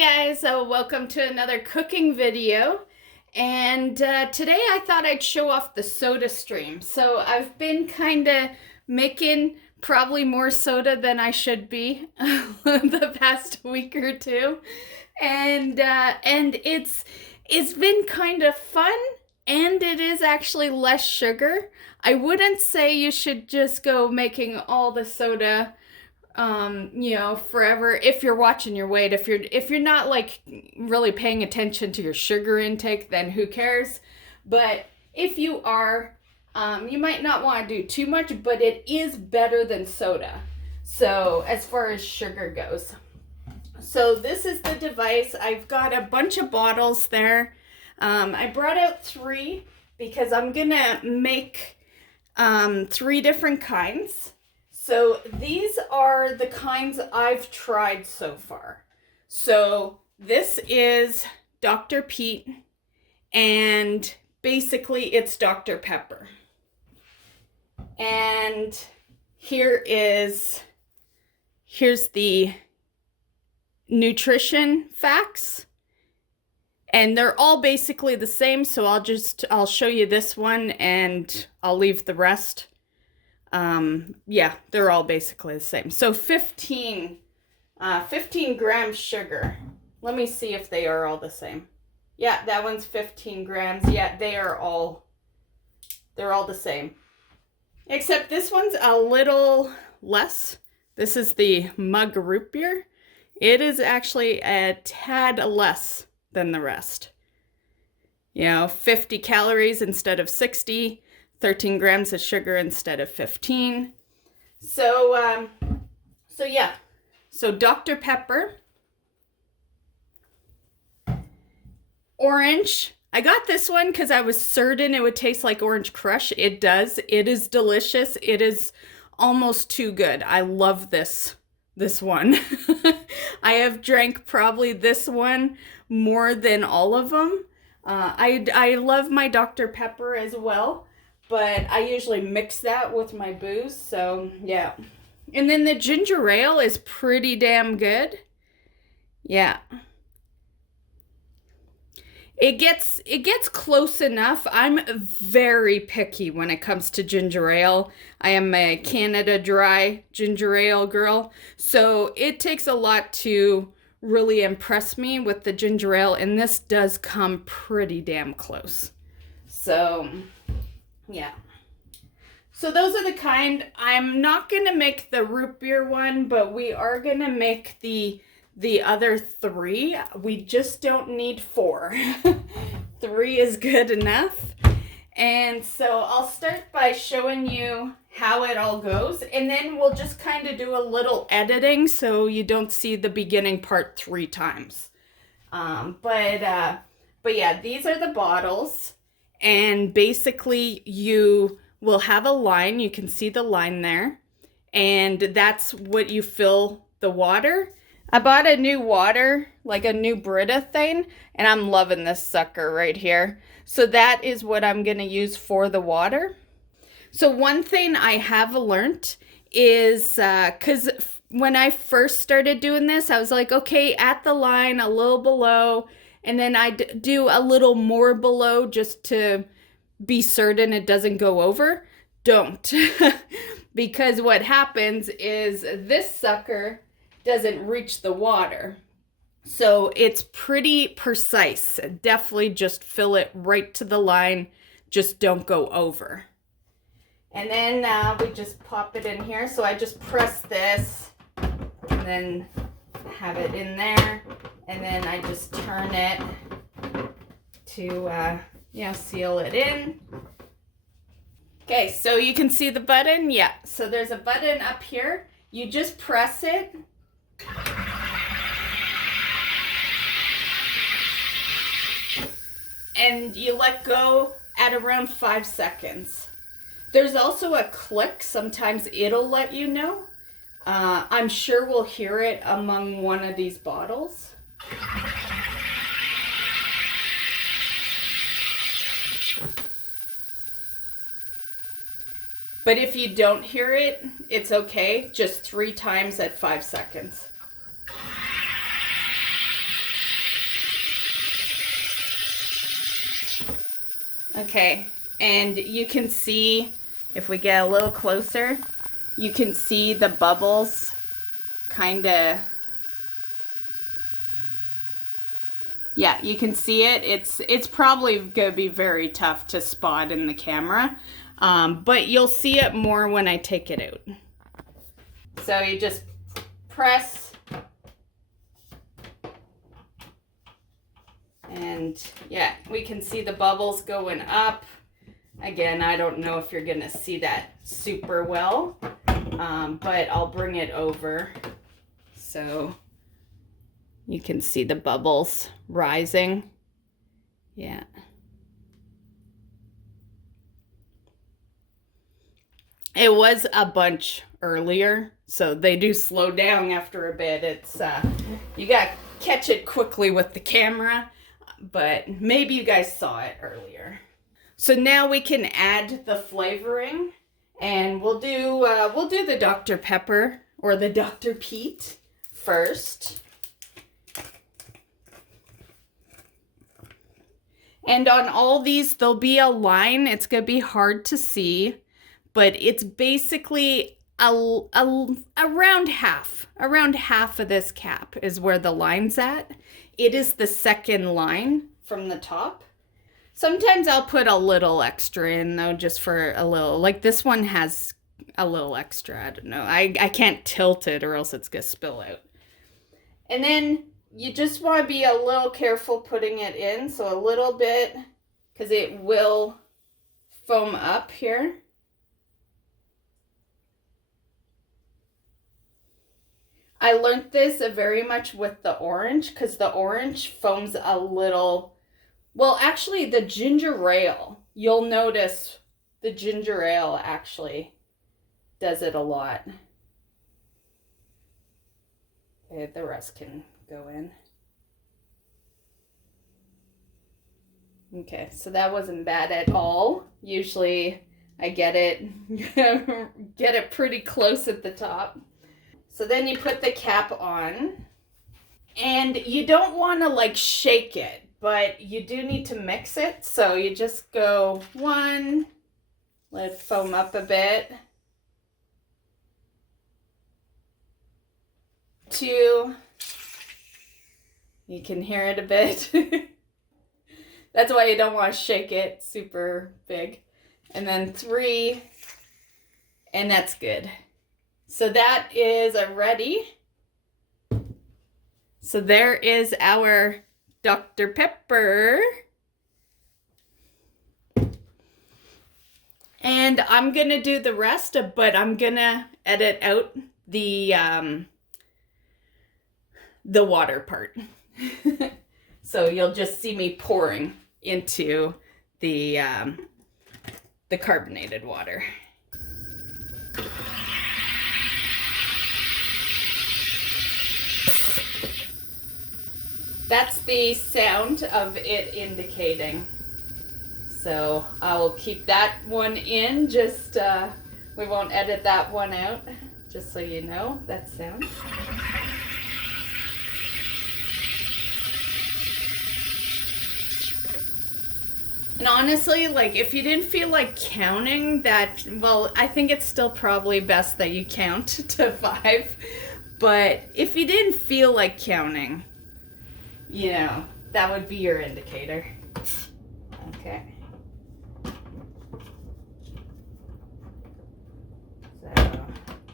guys, welcome to another cooking video. And today I thought I'd show off the soda stream. So I've been kind of making probably more soda than I should be the past week or two. And it's been kind of fun, and it is actually less sugar. I wouldn't say you should just go making all the soda forever if you're watching your weight. If you're not like really paying attention to your sugar intake, then who cares? But if you are, you might not want to do too much, but it is better than soda. So as far as sugar goes. So this is the device. I've got a bunch of bottles there. I brought out 3 because I'm gonna make 3 different kinds. So these are the kinds I've tried so far. So this is Dr. Pete, and basically it's Dr. Pepper. And here's the nutrition facts. And they're all basically the same, so I'll show you this one and I'll leave the rest. Yeah, they're all basically the same. So 15 grams sugar. Let me see if they are all the same. Yeah, that one's 15 grams. Yeah, they're all the same. Except this one's a little less. This is the mug root beer. It is actually a tad less than the rest. 50 calories instead of 60. 13 grams of sugar instead of 15. So yeah. So Dr. Pepper. Orange. I got this one because I was certain it would taste like Orange Crush. It does. It is delicious. It is almost too good. I love this one. I have drank probably this one more than all of them. I love my Dr. Pepper as well. But I usually mix that with my booze, so yeah. And then the ginger ale is pretty damn good. Yeah. It gets close enough. I'm very picky when it comes to ginger ale. I am a Canada Dry ginger ale girl, so it takes a lot to really impress me with the ginger ale, and this does come pretty damn close. So yeah. So those are the kind. I'm not going to make the root beer one, but we are going to make the other 3. We just don't need 4. 3 is good enough. And so I'll start by showing you how it all goes, and then we'll just kind of do a little editing so you don't see the beginning part 3 times. But yeah, these are the bottles. And basically you will have a line. You can see the line there. And that's what you fill the water. I bought a new water, like a new Brita thing, and I'm loving this sucker right here. So that is what I'm going to use for the water. So one thing I have learned is, because when I first started doing this, I was like, okay, at the line, a little below, and then I do a little more below just to be certain it doesn't go over. Don't. Because what happens is this sucker doesn't reach the water. So it's pretty precise. Definitely just fill it right to the line. Just don't go over. And then we just pop it in here. So I just press this and then have it in there. And then I just turn it to, seal it in. Okay, so you can see the button. Yeah, so there's a button up here. You just press it. And you let go at around 5 seconds. There's also a click. Sometimes it'll let you know. I'm sure we'll hear it among one of these bottles. But if you don't hear it, it's okay. Just 3 times at 5 seconds. Okay, and you can see, if we get a little closer, you can see the bubbles kind of, yeah, you can see it. It's probably going to be very tough to spot in the camera, but you'll see it more when I take it out. So you just press, and yeah, we can see the bubbles going up. Again, I don't know if you're going to see that super well, but I'll bring it over so you can see the bubbles rising. Yeah. It was a bunch earlier, so they do slow down after a bit. It's you gotta catch it quickly with the camera, but maybe you guys saw it earlier. So now we can add the flavoring, and we'll do the Dr. Pepper or the Dr. Pete first. And on all these, there'll be a line. It's gonna be hard to see, but it's basically around half of this cap is where the line's at. It is the second line from the top. Sometimes I'll put a little extra in though, just for a little, like this one has a little extra. I don't know. I can't tilt it or else it's gonna spill out. And then you just want to be a little careful putting it in, so a little bit, because it will foam up here. I learned this very much with the orange, because the orange foams a little. Well, actually, the ginger ale, you'll notice the ginger ale actually does it a lot. Okay, the rest can go in. Okay, so that wasn't bad at all. Usually I get it pretty close at the top. So then you put the cap on, and you don't want to like shake it, but you do need to mix it. So you just go 1, let it foam up a bit. 2, you can hear it a bit. That's why you don't want to shake it super big. And then 3, and that's good. So that is ready. So there is our Dr. Pepper. And I'm going to do the rest, but I'm going to edit out the water part. So you'll just see me pouring into the carbonated water. That's the sound of it indicating. So I will keep that one in, just we won't edit that one out, just so you know that sound. And honestly, like if you didn't feel like counting that, well, I think it's still probably best that you count to 5. But if you didn't feel like counting, you know, that would be your indicator. Okay. So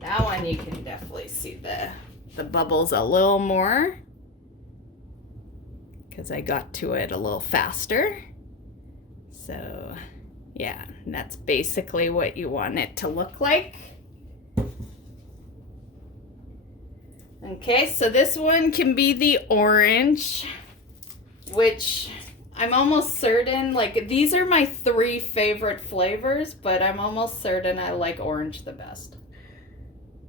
that one you can definitely see the bubbles a little more, because I got to it a little faster. So yeah, that's basically what you want it to look like. Okay, so this one can be the orange, which I'm almost certain, like these are my 3 favorite flavors, but I'm almost certain I like orange the best.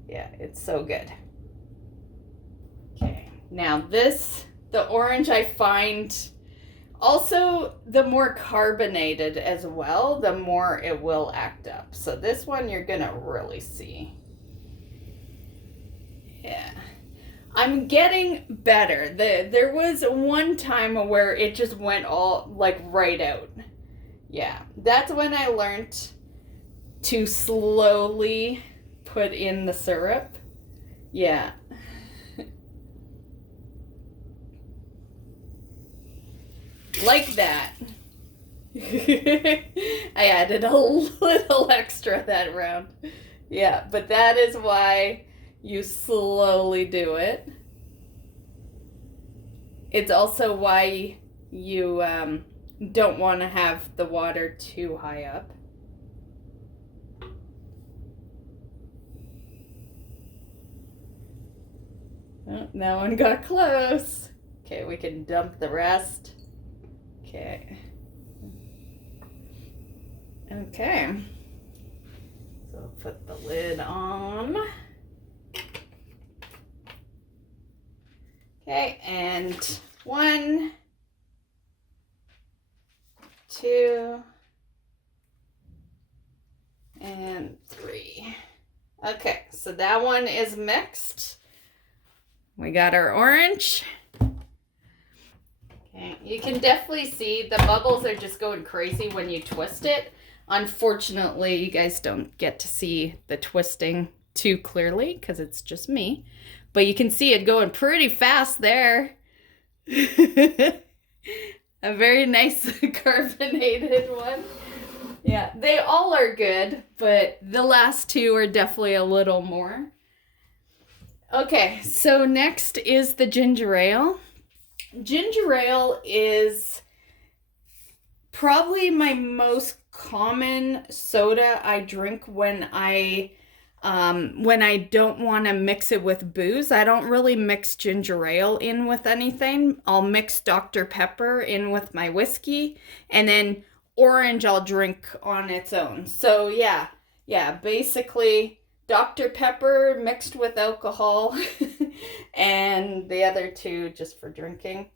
Yeah, it's so good. Okay, now the orange I find also the more carbonated as well, the more it will act up. So this one you're gonna really see. Yeah. I'm getting better. There was one time where it just went all like right out. Yeah, that's when I learned to slowly put in the syrup. Yeah. Like that. I added a little extra that round. Yeah, but that is why you slowly do it. It's also why you don't want to have the water too high up. Oh, that one got close. Okay, we can dump the rest. Okay. Okay. So put the lid on. Okay, and 1, 2, and 3. Okay, so that one is mixed. We got our orange. Okay, you can definitely see the bubbles are just going crazy when you twist it. Unfortunately, you guys don't get to see the twisting too clearly because it's just me. But you can see it going pretty fast there. A very nice carbonated one. Yeah, they all are good, but the last two are definitely a little more. Okay, so next is the ginger ale. Ginger ale is probably my most common soda I drink when I don't want to mix it with booze. I don't really mix ginger ale in with anything. I'll mix Dr. Pepper in with my whiskey, and then orange I'll drink on its own. So yeah, basically Dr. Pepper mixed with alcohol and the other two just for drinking.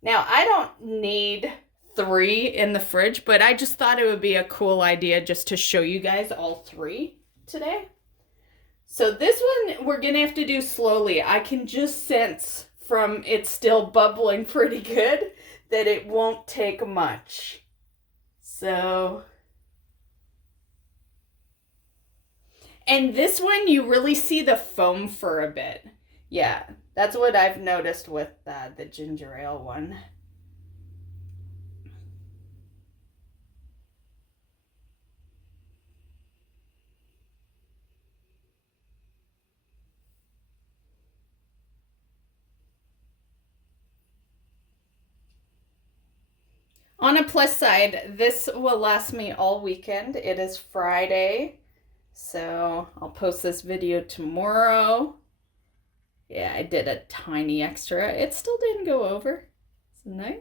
Now, I don't need 3 in the fridge, but I just thought it would be a cool idea just to show you guys all 3 today. So this one we're gonna have to do slowly. I can just sense from it still bubbling pretty good that it won't take much. So, and this one you really see the foam for a bit. Yeah, that's what I've noticed with the ginger ale one. On a plus side, this will last me all weekend. It is Friday, so I'll post this video tomorrow. Yeah, I did a tiny extra. It still didn't go over. It's nice.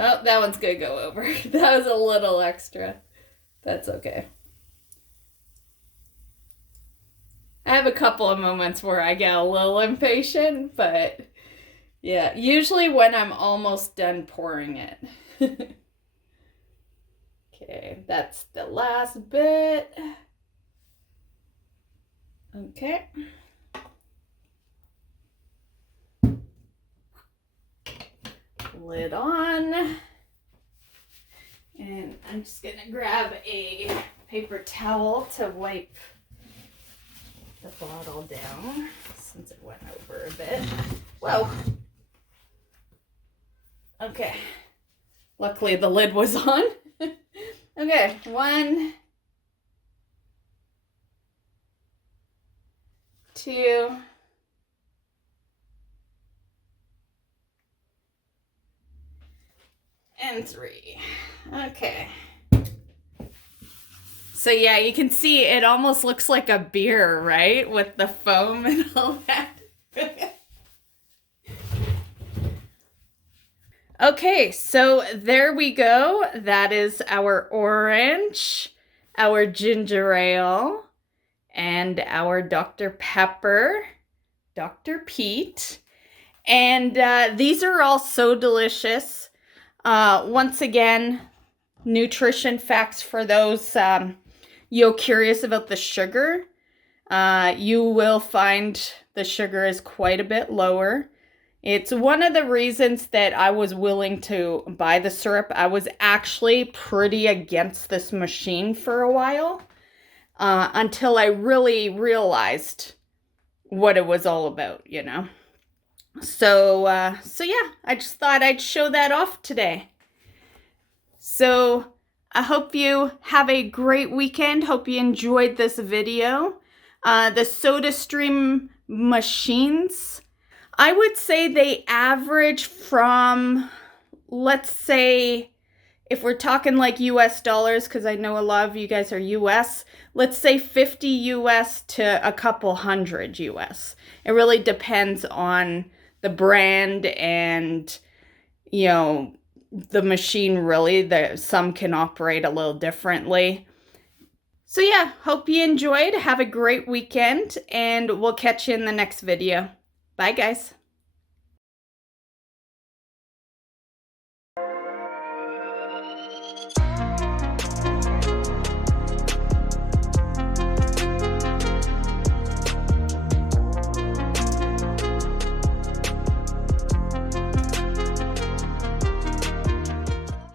Oh, that one's gonna go over. That was a little extra. That's okay. I have a couple of moments where I get a little impatient, but yeah, usually when I'm almost done pouring it. Okay, that's the last bit. Okay. Lid on. And I'm just gonna grab a paper towel to wipe the bottle down since it went over a bit. Whoa. Okay. Luckily the lid was on. Okay, 1, 2, and 3. Okay. So yeah, you can see it almost looks like a beer, right? With the foam and all that. Okay, so there we go. That is our orange, our ginger ale, and our Dr. Pepper, Dr. Pete. And these are all so delicious. Once again, nutrition facts for those you're curious about the sugar. You will find the sugar is quite a bit lower. It's one of the reasons that I was willing to buy the syrup. I was actually pretty against this machine for a while until I really realized what it was all about, you know. So yeah, I just thought I'd show that off today. So I hope you have a great weekend. Hope you enjoyed this video. The SodaStream machines, I would say they average from, let's say, if we're talking like US dollars, because I know a lot of you guys are US, let's say 50 US to a couple hundred US. It really depends on the brand and, you know, the machine really. Some can operate a little differently. So yeah, hope you enjoyed. Have a great weekend, and we'll catch you in the next video. Bye, guys.